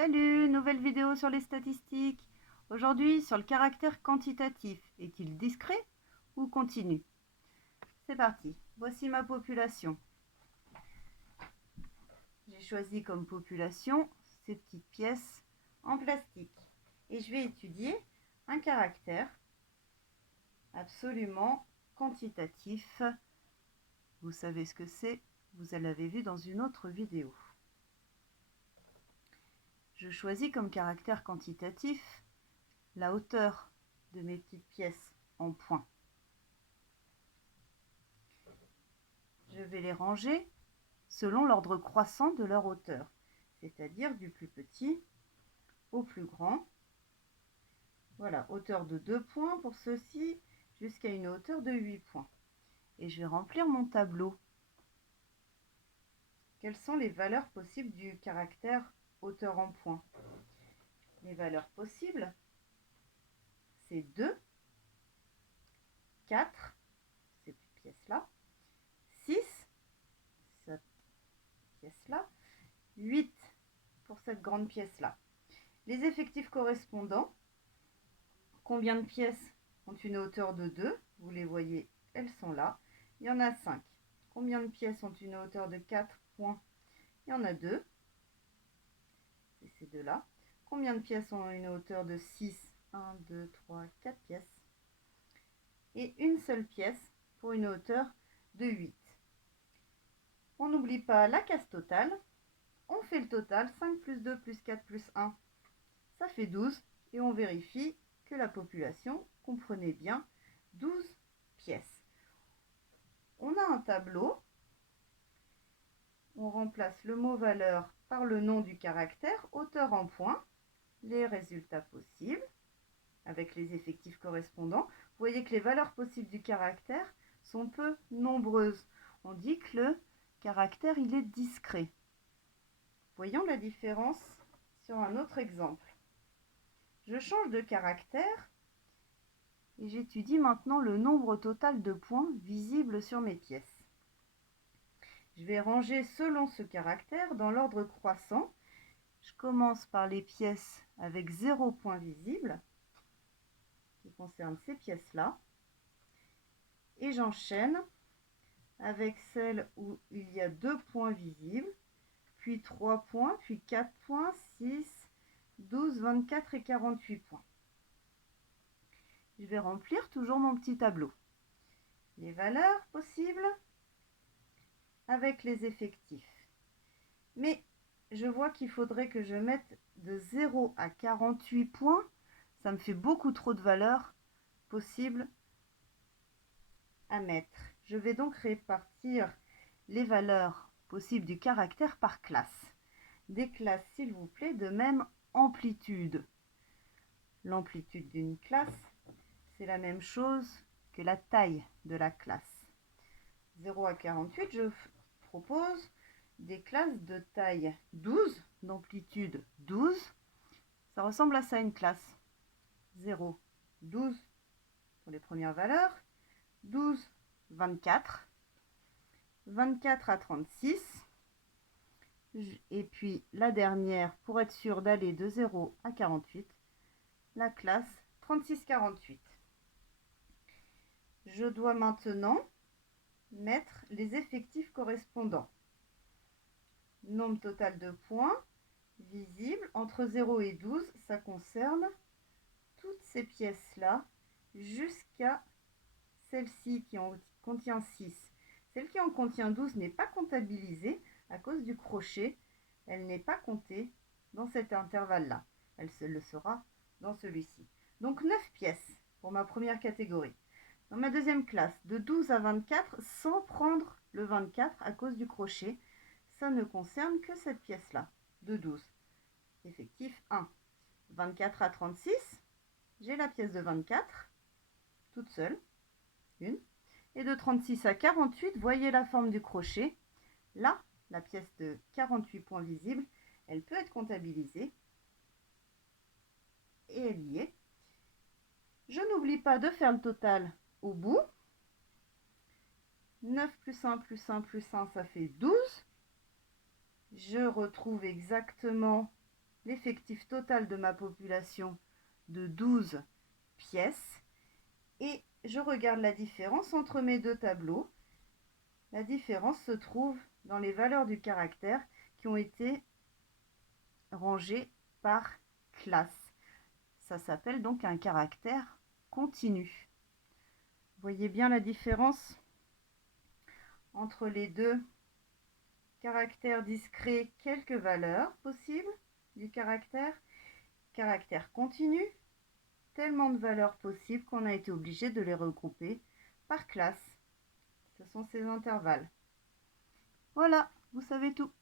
Salut, nouvelle vidéo sur les statistiques. Aujourd'hui sur le caractère quantitatif. Est-il discret ou continu? C'est parti, voici ma population. J'ai choisi comme population ces petites pièces en plastique. Et je vais étudier un caractère absolument quantitatif. Vous savez ce que c'est, vous l'avez vu dans une autre vidéo. Je choisis comme caractère quantitatif la hauteur de mes petites pièces en points. Je vais les ranger selon l'ordre croissant de leur hauteur, c'est-à-dire du plus petit au plus grand. Voilà, hauteur de 2 points pour ceux-ci, jusqu'à une hauteur de 8 points. Et je vais remplir mon tableau. Quelles sont les valeurs possibles du caractère hauteur en points? Les valeurs possibles, c'est 2, 4, ces petites pièces-là, 6, cette pièce-là, 8 pour cette grande pièce-là. Les effectifs correspondants, combien de pièces ont une hauteur de 2? Vous les voyez, elles sont là. Il y en a 5. Combien de pièces ont une hauteur de 4 points? Il y en a 2. C'est ces deux-là. Combien de pièces ont une hauteur de 6? 1, 2, 3, 4 pièces. Et une seule pièce pour une hauteur de 8. On n'oublie pas la case totale. On fait le total. 5 plus 2 plus 4 plus 1. Ça fait 12. Et on vérifie que la population comprenait bien 12 pièces. On a un tableau. On remplace le mot valeur par le nom du caractère, hauteur en points, les résultats possibles avec les effectifs correspondants. Vous voyez que les valeurs possibles du caractère sont peu nombreuses. On dit que le caractère, il est discret. Voyons la différence sur un autre exemple. Je change de caractère et j'étudie maintenant le nombre total de points visibles sur mes pièces. Je vais ranger selon ce caractère dans l'ordre croissant. Je commence par les pièces avec 0 point visible, qui concerne ces pièces-là. Et j'enchaîne avec celles où il y a 2 points visibles, puis 3 points, puis 4 points, 6, 12, 24 et 48 points. Je vais remplir toujours mon petit tableau. Les valeurs possibles avec les effectifs. Mais je vois qu'il faudrait que je mette de 0 à 48 points. Ça me fait beaucoup trop de valeurs possibles à mettre. Je vais donc répartir les valeurs possibles du caractère par classe. Des classes, s'il vous plaît, de même amplitude. L'amplitude d'une classe, c'est la même chose que la taille de la classe. 0 à 48, je propose des classes de taille 12, d'amplitude 12. Ça ressemble à ça une classe. 0, 12 pour les premières valeurs, 12, 24, 24 à 36. Et puis la dernière, pour être sûr d'aller de 0 à 48, la classe 36-48. Je dois maintenant mettre les effectifs correspondants. Nombre total de points visibles entre 0 et 12, ça concerne toutes ces pièces-là jusqu'à celle-ci qui en contient 6. Celle qui en contient 12 n'est pas comptabilisée à cause du crochet. Elle n'est pas comptée dans cet intervalle-là. Elle le sera dans celui-ci. Donc 9 pièces pour ma première catégorie. Dans ma deuxième classe, de 12 à 24, sans prendre le 24 à cause du crochet, ça ne concerne que cette pièce-là, de 12. Effectif 1. 24 à 36, j'ai la pièce de 24, toute seule, une. Et de 36 à 48, voyez la forme du crochet. Là, la pièce de 48 points visibles, elle peut être comptabilisée. Et elle y est. Je n'oublie pas de faire le total au bout. 9 plus 1 plus 1 plus 1, ça fait 12. Je retrouve exactement l'effectif total de ma population de 12 pièces et je regarde la différence entre mes deux tableaux. La différence se trouve dans les valeurs du caractère qui ont été rangées par classe. Ça s'appelle donc un caractère continu. Vous voyez bien la différence entre les deux caractères discrets, quelques valeurs possibles du caractère. Caractère continu, tellement de valeurs possibles qu'on a été obligé de les regrouper par classe. Ce sont ces intervalles. Voilà, vous savez tout.